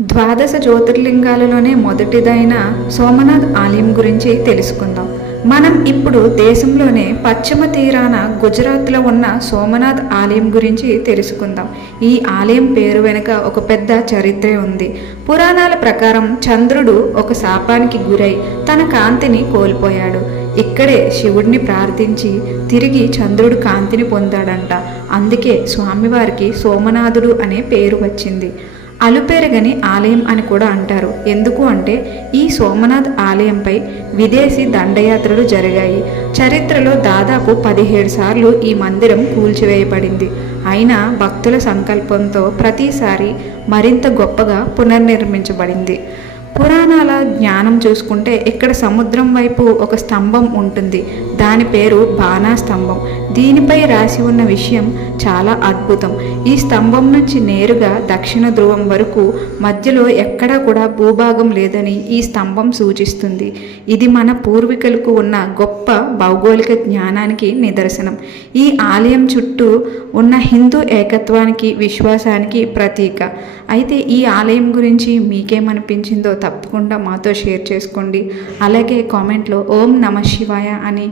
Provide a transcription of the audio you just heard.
ద్వాదశ జ్యోతిర్లింగాలలోనే మొదటిదైన సోమనాథ్ ఆలయం గురించి తెలుసుకుందాం. మనం ఇప్పుడు దేశంలోనే పశ్చిమ తీరాన గుజరాత్లో ఉన్న సోమనాథ్ ఆలయం గురించి తెలుసుకుందాం. ఈ ఆలయం పేరు వెనుక ఒక పెద్ద చరిత్రే ఉంది. పురాణాల ప్రకారం చంద్రుడు ఒక శాపానికి గురై తన కాంతిని కోల్పోయాడు. ఇక్కడే శివుడిని ప్రార్థించి తిరిగి చంద్రుడు కాంతిని పొందాడంట. అందుకే స్వామివారికి సోమనాథుడు అనే పేరు వచ్చింది. అలుపెరగని ఆలయం అని కూడా అంటారు. ఎందుకు అంటే ఈ సోమనాథ్ ఆలయంపై విదేశీ దండయాత్రలు జరిగాయి. చరిత్రలో దాదాపు 17 సార్లు ఈ మందిరం కూల్చివేయబడింది. అయినా భక్తుల సంకల్పంతో ప్రతిసారి మరింత గొప్పగా పునర్నిర్మించబడింది. పురాణాల జ్ఞానం చూసుకుంటే ఇక్కడ సముద్రం వైపు ఒక స్తంభం ఉంటుంది. దాని పేరు బాణా స్తంభం. దీనిపై రాసి ఉన్న విషయం చాలా అద్భుతం. ఈ స్తంభం నుంచి నేరుగా దక్షిణ ధ్రువం వరకు మధ్యలో ఎక్కడా కూడా భూభాగం లేదని ఈ స్తంభం సూచిస్తుంది. ఇది మన పూర్వీకులకు ఉన్న గొప్ప భౌగోళిక జ్ఞానానికి నిదర్శనం. ఈ ఆలయం చుట్టూ ఉన్న హిందూ ఏకత్వానికి విశ్వాసానికి ప్రతీక. అయితే ఈ ఆలయం గురించి మీకేమనిపించిందో తప్పకుండా మాతో షేర్ చేసుకోండి. అలాగే కామెంట్లో ఓం నమ శివాయ అని